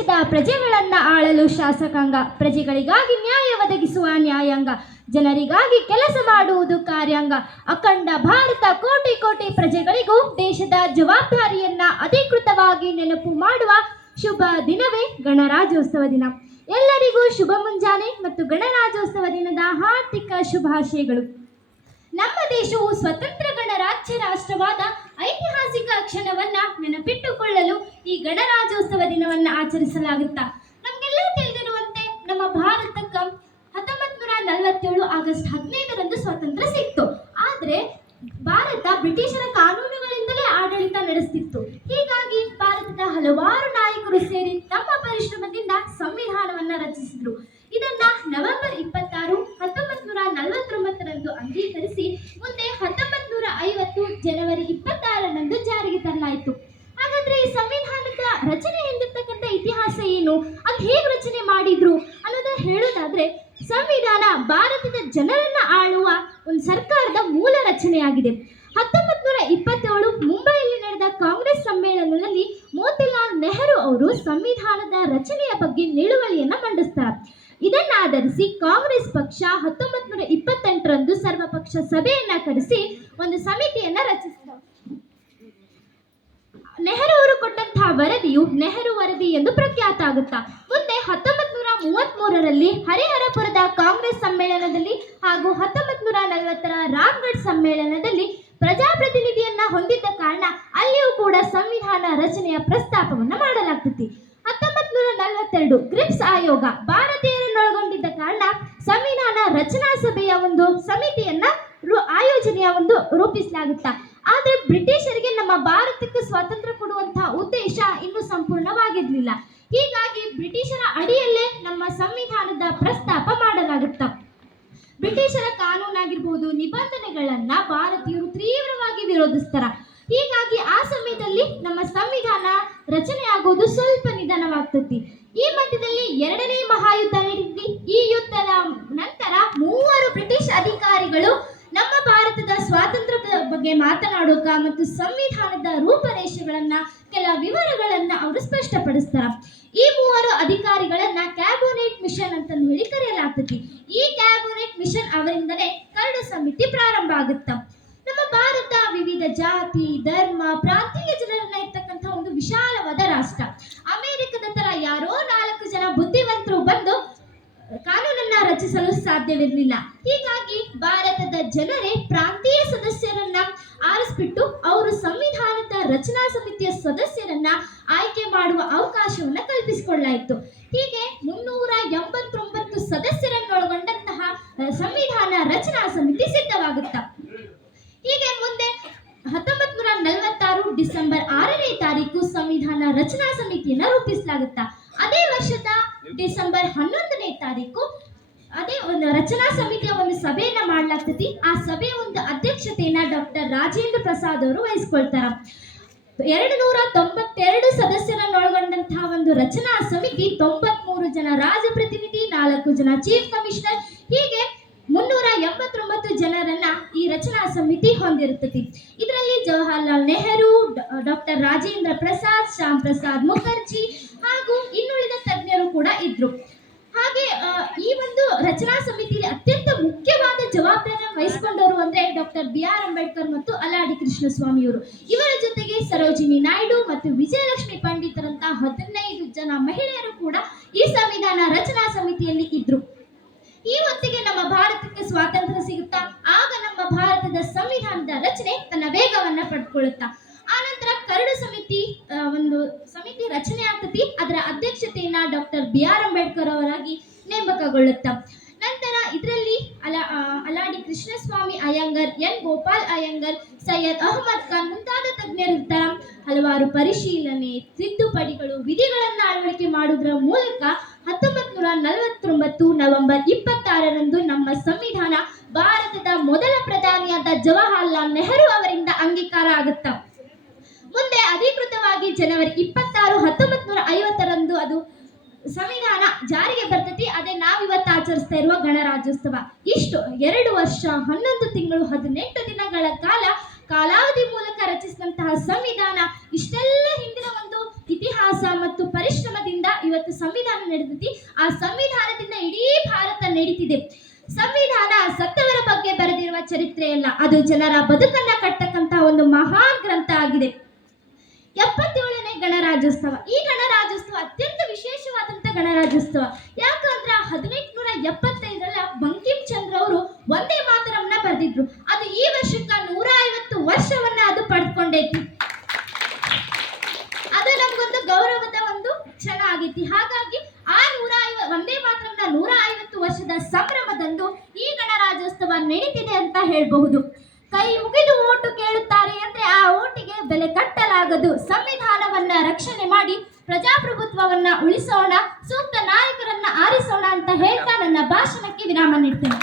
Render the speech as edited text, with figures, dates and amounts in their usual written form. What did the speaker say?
ದೇಶದ ಪ್ರಜೆಗಳನ್ನ ಆಳಲು ಶಾಸಕಾಂಗ, ಪ್ರಜೆಗಳಿಗಾಗಿ ನ್ಯಾಯ ಒದಗಿಸುವ ನ್ಯಾಯಾಂಗ, ಜನರಿಗಾಗಿ ಕೆಲಸ ಮಾಡುವುದು ಕಾರ್ಯಾಂಗ. ಅಖಂಡ ಭಾರತ ಕೋಟಿ ಕೋಟಿ ಪ್ರಜೆಗಳಿಗೂ ದೇಶದ ಜವಾಬ್ದಾರಿಯನ್ನ ಅಧಿಕೃತವಾಗಿ ನೆನಪು ಮಾಡುವ ಶುಭ ದಿನವೇ ಗಣರಾಜ್ಯೋತ್ಸವ ದಿನ. ಎಲ್ಲರಿಗೂ ಶುಭ ಮುಂಜಾನೆ ಮತ್ತು ಗಣರಾಜ್ಯೋತ್ಸವ ದಿನದ ಹಾರ್ದಿಕ ಶುಭಾಶಯಗಳು. ನಮ್ಮ ದೇಶವು ಸ್ವತಂತ್ರ ಗಣರಾಜ್ಯ ರಾಷ್ಟ್ರವಾದ ಐತಿಹಾಸಿಕ ಕ್ಷಣವನ್ನ ನೆನಪಿಟ್ಟುಕೊಳ್ಳಲು ಈ ಗಣರಾಜ್ಯೋತ್ಸವ ದಿನವನ್ನ ಆಚರಿಸಲಾಗುತ್ತಾ. ನಮಗೆಲ್ಲ ತಿಳಿದಿರುವಂತೆ ನಮ್ಮ ಭಾರತಕ್ಕೆ 1947 ಆಗಸ್ಟ್ 15ರಂದು ಸ್ವಾತಂತ್ರ್ಯ ಸಿಕ್ತು. ಆದರೆ ಭಾರತ ಬ್ರಿಟಿಷರ ಕಾನೂನುಗಳಿಂದಲೇ ಆಡಳಿತ ನಡೆಸುತ್ತಿತ್ತು. ಹೀಗಾಗಿ ಭಾರತದ ಹಲವಾರು ನಾಯಕರು ಸೇರಿ ತಮ್ಮ ಪರಿಶ್ರಮದಿಂದ ಸಂವಿಧಾನವನ್ನ ರಚಿಸಿದ್ರು. ಇದನ್ನ ನವೆಂಬರ್ 26, 1949ರಂದು ಅಂಗೀಕರಿಸಿ ಮುಂದೆ 1950 ಜನವರಿ 26ರಂದು ಜಾರಿಗೆ ತರಲಾಯಿತು. ಹಾಗಾದ್ರೆ ಈ ಸಂವಿಧಾನದ ರಚನೆ ಹಿಂದಿರ್ತಕ್ಕಂಥ ಇತಿಹಾಸ ಏನು, ಅದು ಹೇಗೆ ರಚನೆ ಮಾಡಿದ್ರು ಅನ್ನೋದನ್ನ ಹೇಳೋದಾದ್ರೆ, ಸಂವಿಧಾನ ಭಾರತದ ಜನರನ್ನ ಆಳುವ ಒಂದು ಸರ್ಕಾರದ ಮೂಲ ರಚನೆಯಾಗಿದೆ. 1927 ಮುಂಬೈಯಲ್ಲಿ ನಡೆದ ಕಾಂಗ್ರೆಸ್ ಸಮ್ಮೇಳನದಲ್ಲಿ ಮೋತಿಲಾಲ್ ನೆಹರು ಅವರು ಸಂವಿಧಾನದ ರಚನೆಯ ಬಗ್ಗೆ ನಿಲುವಳಿಯನ್ನ ಮಂಡಿಸ್ತಾರೆ. ಇದನ್ನಾಧರಿಸಿ ಕಾಂಗ್ರೆಸ್ ಪಕ್ಷ 1928ರಂದು ಸರ್ವಪಕ್ಷ ಸಭೆಯನ್ನ ಕರೆಸಿ ಒಂದು ಸಮಿತಿಯನ್ನ ರಚಿಸಿದರು. ನೆಹರು ಅವರು ಕೊಟ್ಟಂತಹ ವರದಿಯು ನೆಹರು ವರದಿ ಎಂದು ಪ್ರಖ್ಯಾತ ಆಗುತ್ತಾ. ಮುಂದೆ 1933ರಲ್ಲಿ ಹರಿಹರಪುರದ ಕಾಂಗ್ರೆಸ್ ಸಮ್ಮೇಳನದಲ್ಲಿ ಹಾಗೂ 1940ರ ರಾಮ್ಗಢ್ ಸಮ್ಮೇಳನದಲ್ಲಿ ಪ್ರಜಾಪ್ರತಿನಿಧಿಯನ್ನ ಹೊಂದಿದ್ದ ಕಾರಣ ಅಲ್ಲಿಯೂ ಕೂಡ ಸಂವಿಧಾನ ರಚನೆಯ ಪ್ರಸ್ತಾಪವನ್ನ ಮಾಡಲಾಗ್ತೈತಿ. 1942 ಕ್ರಿಪ್ಸ್ ಆಯೋಗ ಭಾರತೀಯರನ್ನೊಳಗೊಂಡಿದ್ದ ಕಾರಣ ಸಂವಿಧಾನ ರಚನಾ ಸಭೆಯ ಒಂದು ಸಮಿತಿಯನ್ನ ಆಯೋಜನೆಯ ಒಂದು ರೂಪಿಸಲಾಗುತ್ತ. ಆದರೆ ಬ್ರಿಟಿಷರಿಗೆ ನಮ್ಮ ಭಾರತಕ್ಕೆ ಸ್ವಾತಂತ್ರ್ಯ ಕೊಡುವಂತಹ ಉದ್ದೇಶ ಇನ್ನೂ ಸಂಪೂರ್ಣವಾಗಿರಲಿಲ್ಲ. ಹೀಗಾಗಿ ಬ್ರಿಟಿಷರ ಅಡಿಯಲ್ಲೇ ನಮ್ಮ ಸಂವಿಧಾನದ ಪ್ರಸ್ತಾಪ ಮಾಡಲಾಗುತ್ತ. ಬ್ರಿಟಿಷರ ಕಾನೂನಾಗಿರ್ಬೋದು, ನಿಬಂಧನೆಗಳನ್ನ ಭಾರತೀಯರು ತೀವ್ರವಾಗಿ ವಿರೋಧಿಸ್ತಾರ. ಹೀಗಾಗಿ ಆ ಸಮಯದಲ್ಲಿ ನಮ್ಮ ಸಂವಿಧಾನ ರಚನೆ ಆಗೋದು ಸ್ವಲ್ಪ ನಿಧಾನವಾಗ್ತತಿ. ಈ ಮಧ್ಯದಲ್ಲಿ 2ನೇ ಮಹಾಯುದ್ಧ ನಡೆದಿ. ಈ ಯುದ್ಧದ ನಂತರ 3 ಬ್ರಿಟಿಷ್ ಅಧಿಕಾರಿಗಳು ನಮ್ಮ ಭಾರತದ ಸ್ವಾತಂತ್ರ್ಯದ ಬಗ್ಗೆ ಮಾತನಾಡೋಕ ಮತ್ತು ಸಂವಿಧಾನದ ರೂಪರೇಷೆಗಳನ್ನ, ಕೆಲ ವಿವರಗಳನ್ನ ಅವರು ಸ್ಪಷ್ಟಪಡಿಸ್ತಾರ. ಈ 3 ಅಧಿಕಾರಿಗಳನ್ನ ಕ್ಯಾಬಿನೆಟ್ ಮಿಷನ್ ಅಂತ ಹೇಳಿ ಕರೆಯಲಾಗ್ತತಿ. ಈ ಕ್ಯಾಬಿನೆಟ್ ಮಿಷನ್ ಅವರಿಂದಲೇ ಕರಡು ಸಮಿತಿ ಪ್ರಾರಂಭ ಆಗುತ್ತ. ನಮ್ಮ ಭಾರತ ವಿವಿಧ ಜಾತಿ, ಧರ್ಮ, ಪ್ರಾಂತೀಯ ಜನರನ್ನ ಇರ್ತಕ್ಕಂಥ ಒಂದು ವಿಶಾಲವಾದ ರಾಷ್ಟ್ರ. ಅಮೆರಿಕದ ತರ ಯಾರೋ 4 ಜನ ಬುದ್ಧಿವಂತರು ಬಂದು ಕಾನೂನನ್ನ ರಚಿಸಲು ಸಾಧ್ಯವಿರಲಿಲ್ಲ. ಹೀಗಾಗಿ ಭಾರತದ ಜನರೇ ಪ್ರಾಂತೀಯ ಸದಸ್ಯರನ್ನ ಆರಿಸ್ಬಿಟ್ಟು ಅವರು ಸಂವಿಧಾನದ ರಚನಾ ಸಮಿತಿಯ ಸದಸ್ಯರನ್ನ ಆಯ್ಕೆ ಮಾಡುವ ಅವಕಾಶವನ್ನ ಕಲ್ಪಿಸಿಕೊಳ್ಳಲಾಯಿತು. ಹೀಗೆ 389 ಸದಸ್ಯರನ್ನೊಳಗೊಂಡಂತಹ ಸಂವಿಧಾನ ರಚನಾ ಸಮಿತಿ ಸಿದ್ಧವಾಗುತ್ತ. ಹೀಗೆ ಮುಂದೆ 1946 ಡಿಸೆಂಬರ್ 6ನೇ ತಾರೀಕು ಸಂವಿಧಾನ ರಚನಾ ಸಮಿತಿಯನ್ನ ರೂಪಿಸಲಾಗುತ್ತ. ಅದೇ ವರ್ಷದ ಡಿಸೆಂಬರ್ 11ನೇ ತಾರೀಕು ಅದೇ ಒಂದು ರಚನಾ ಸಮಿತಿಯ ಒಂದು ಸಭೆಯನ್ನ ಮಾಡಲಾಗ್ತತಿ. ಆ ಸಭೆಯ ಒಂದು ಅಧ್ಯಕ್ಷತೆಯನ್ನ ಡಾಕ್ಟರ್ ರಾಜೇಂದ್ರ ಪ್ರಸಾದ್ ಅವರು ವಹಿಸ್ಕೊಳ್ತಾರ. 292 ಸದಸ್ಯರನ್ನೊಳಗೊಂಡಂತಹ ಒಂದು ರಚನಾ ಸಮಿತಿ 93 ಜನ ರಾಜಪ್ರತಿನಿಧಿ, 4 ಜನ ಚೀಫ್ ಕಮಿಷನರ್, ಹೀಗೆ 389 ಜನರನ್ನ ಈ ರಚನಾ ಸಮಿತಿ ಹೊಂದಿರುತ್ತದೆ. ಇದರಲ್ಲಿ ಜವಾಹರ್ಲಾಲ್ ನೆಹರು, ಡಾಕ್ಟರ್ ರಾಜೇಂದ್ರ ಪ್ರಸಾದ್, ಶ್ಯಾಮ್ ಪ್ರಸಾದ್ ಮುಖರ್ಜಿ ಹಾಗೂ ಇನ್ನುಳಿದ ತಜ್ಞರು ಕೂಡ ಇದ್ರು. ಹಾಗೆ ಈ ಒಂದು ರಚನಾ ಸಮಿತಿಯಲ್ಲಿ ಅತ್ಯಂತ ಮುಖ್ಯವಾದ ಜವಾಬ್ದಾರಿಯನ್ನು ವಹಿಸಿಕೊಂಡವರು ಅಂದ್ರೆ ಡಾಕ್ಟರ್ BR ಅಂಬೇಡ್ಕರ್ ಮತ್ತು ಅಲಾಡಿ ಕೃಷ್ಣಸ್ವಾಮಿಯವರು. ಇವರ ಜೊತೆಗೆ ಸರೋಜಿನಿ ನಾಯ್ಡು ಮತ್ತು ವಿಜಯಲಕ್ಷ್ಮಿ ಪಂಡಿತರಂತಹ 15 ಜನ ಮಹಿಳೆಯರು ಕೂಡ ಈ ಸಂವಿಧಾನ ರಚನಾ ಸಮಿತಿಯಲ್ಲಿ ಇದ್ರು. ಈ ಹೊತ್ತಿಗೆ ನಮ್ಮ ಭಾರತಕ್ಕೆ ಸ್ವಾತಂತ್ರ್ಯ ಸಿಗುತ್ತಾ. ಆಗ ನಮ್ಮ ಭಾರತದ ಸಂವಿಧಾನದ ರಚನೆ ತನ್ನ ವೇಗವನ್ನ ಪಡ್ಕೊಳ್ಳುತ್ತಾ. ಆನಂತರ ಕರಡು ಸಮಿತಿ ಒಂದು ಸಮಿತಿ ರಚನೆ ಆಗ್ತತಿ. ಅದರ ಅಧ್ಯಕ್ಷತೆಯನ್ನ ಡಾಕ್ಟರ್ BR ಅಂಬೇಡ್ಕರ್ ಅವರಾಗಿ ನೇಮಕಗೊಳ್ಳುತ್ತ. ನಂತರ ಇದರಲ್ಲಿ ಅಲಾಡಿ ಕೃಷ್ಣಸ್ವಾಮಿ ಅಯ್ಯಂಗರ್, N ಗೋಪಾಲ್ ಅಯ್ಯಂಗರ್, ಸೈಯದ್ ಅಹಮದ್ ಖಾನ್ ಮುಂತಾದ ತಜ್ಞರು ಇರ್ತಾರ. ಹಲವಾರು ಪರಿಶೀಲನೆ, ತಿದ್ದುಪಡಿಗಳು, ವಿಧಿಗಳನ್ನ ಅಳವಡಿಕೆ ಮಾಡುವುದರ ಮೂಲಕ 1949 ನವೆಂಬರ್ 26ರಂದು ನಮ್ಮ ಸಂವಿಧಾನ ಭಾರತದ ಮೊದಲ ಪ್ರಧಾನಿಯಾದ ಜವಾಹರ್ಲಾಲ್ ನೆಹರು ಅವರಿಂದ ಅಂಗೀಕಾರ ಆಗುತ್ತ. ಮುಂದೆ ಅಧಿಕೃತವಾಗಿ ಜನವರಿ 26, 1950ರಂದು ಅದು ಸಂವಿಧಾನ ಜಾರಿಗೆ ಬರ್ತೈತಿ. ಅದೇ ನಾವಿವತ್ತು ಆಚರಿಸ್ತಾ ಇರುವ ಗಣರಾಜ್ಯೋತ್ಸವ. ಇಷ್ಟು 2 ವರ್ಷ 11 ತಿಂಗಳು 18 ದಿನಗಳ ಕಾಲಾವಧಿ ಮೂಲಕ ರಚಿಸಿದಂತಹ ಸಂವಿಧಾನ ಇಷ್ಟೆಲ್ಲ ಹಿಂದಿನ ಒಂದು ಇತಿಹಾಸ ಮತ್ತು ಪರಿಶ್ರಮದಿಂದ ಇವತ್ತು ಇವತ್ತು ಸಂವಿಧಾನ ನಡೆದೈತಿ. ಆ ಸಂವಿಧಾನದಿಂದ ಇಡೀ ಭಾರತ ನಡೀತಿದೆ. ಸಂವಿಧಾನ ಸತ್ತವರ ಬಗ್ಗೆ ಬರೆದಿರುವ ಚರಿತ್ರೆ ಅಲ್ಲ, ಅದು ಜನರ ಬದುಕನ್ನ ಕಟ್ಟತಕ್ಕಂತ ಒಂದು ಮಹಾನ್ ಗ್ರಂಥ ಆಗಿದೆ. 77ನೇ ಗಣರಾಜ್ಯೋತ್ಸವ. ಈ ಗಣರಾಜ್ಯೋತ್ಸವ ಅತ್ಯಂತ ವಿಶೇಷವಾದಂಥ ಗಣರಾಜ್ಯೋತ್ಸವ. ಯಾಕಂದ್ರೆ 1875ರಲ್ಲಿ ಬಂಕಿಂ ಚಂದ್ರ ಅವರು ಒಂದೇ ಮಾತರಂನ ಬರೆದಿದ್ರು. ಅದು ಈ ವರ್ಷಕ್ಕೆ 150 ವರ್ಷವನ್ನ ಅದು ಪಡ್ಕೊಂಡೈತಿ. ಅದು ನಮಗೊಂದು ಗೌರವದ ಒಂದು ಕ್ಷಣ ಆಗೈತಿ. ಹಾಗಾಗಿ ಆ ಒಂದೇ ಮಾತರಂನ 150 ವರ್ಷದ ಸಂಭ್ರಮದಂದು ಈ ಗಣರಾಜ್ಯೋತ್ಸವ ನಡೀತಿದೆ ಅಂತ ಹೇಳಬಹುದು. ಕೈ ಮುಗಿದು ಓಟು ಕೇಳುತ್ತಾರೆ ಅಂದ್ರೆ ಆ ಓಟಿಗೆ ಬೆಲೆ ಕಟ್ಟಲಾಗದು. ಸಂವಿಧಾನವನ್ನ ರಕ್ಷಣೆ ಮಾಡಿ ಪ್ರಜಾಪ್ರಭುತ್ವವನ್ನ ಉಳಿಸೋಣ, ಸೂಕ್ತ ನಾಯಕರನ್ನ ಆರಿಸೋಣ ಅಂತ ಹೇಳ್ತಾ ನನ್ನ ಭಾಷಣಕ್ಕೆ ವಿರಾಮ ನೀಡ್ತೇನೆ.